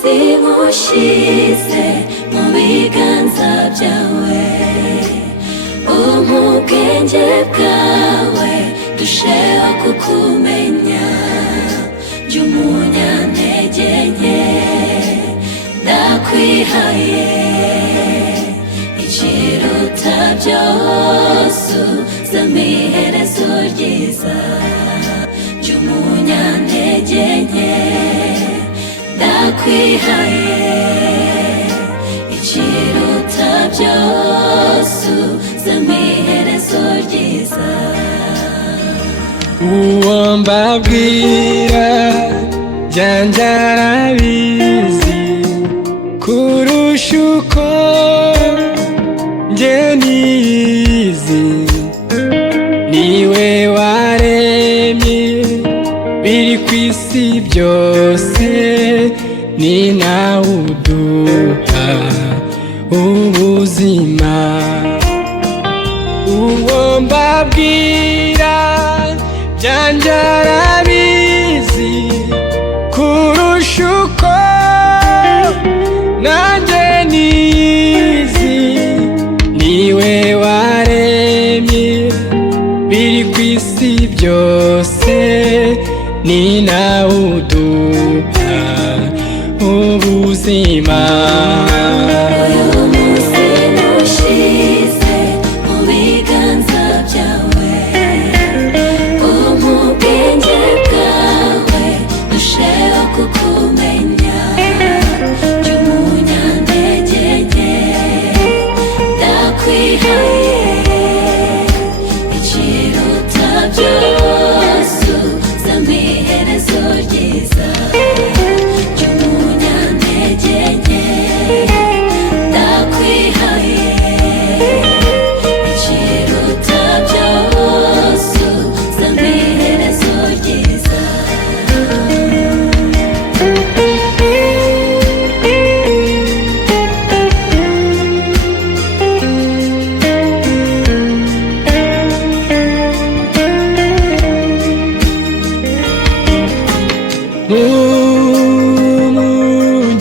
simushize mu biganza byawe, ubwenge bwawe dusheho kukumenya, by'umunyantege nke ndakwihaye, ikiruta byose uzampa iherezo ryiza, by'umunyantege nke ndakwihaye, ikiruta byose uzampa iherezo ryiza. Uwo mbabwira byanjye arabizi kurusha uko njye niyizi, niwe waremye biri ku isi byose, ni nawe uduha ubuzima. Uwo mbabwira byanjye arabizi kurusha uko nanjye niyizi, niwe waremye biri ku isi byose, ni nawe uduha ubuzima.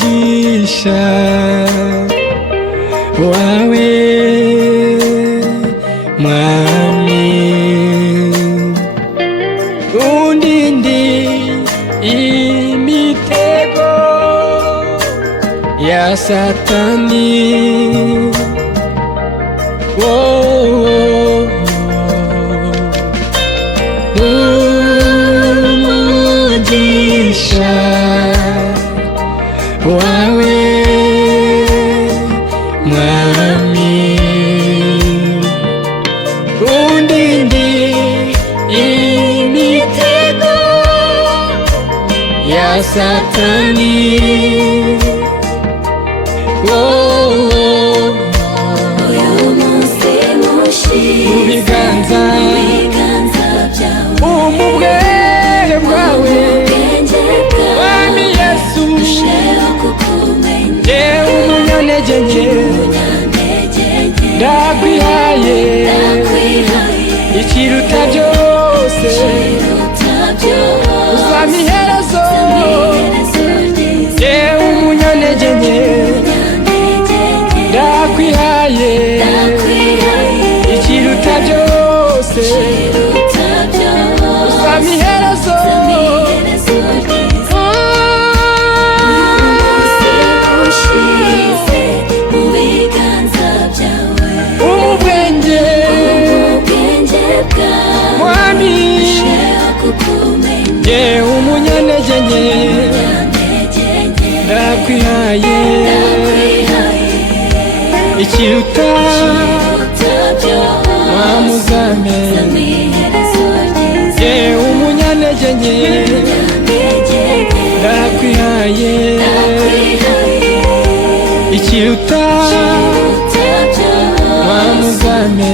Umugisha wawe Mwami, undinde imitego ya Satani. Umugisha wawe Mwami, undinde imitego ya Satani. Mu biganza byawe, ubwenge bwawe Mwami Yesu, yewe umunyantege nke ndakwihaye, ikiruta byose uzampa iherezo, yewe umunyantege nke ndakwihaye, ikiruta byose uzampa iherezo. Mwami, yewe umunyantege nke ndakwihaye, ikiruta Mwami uzampe, yewe umunyantege nke ndakwihaye, ikiruta Mwami uzampe.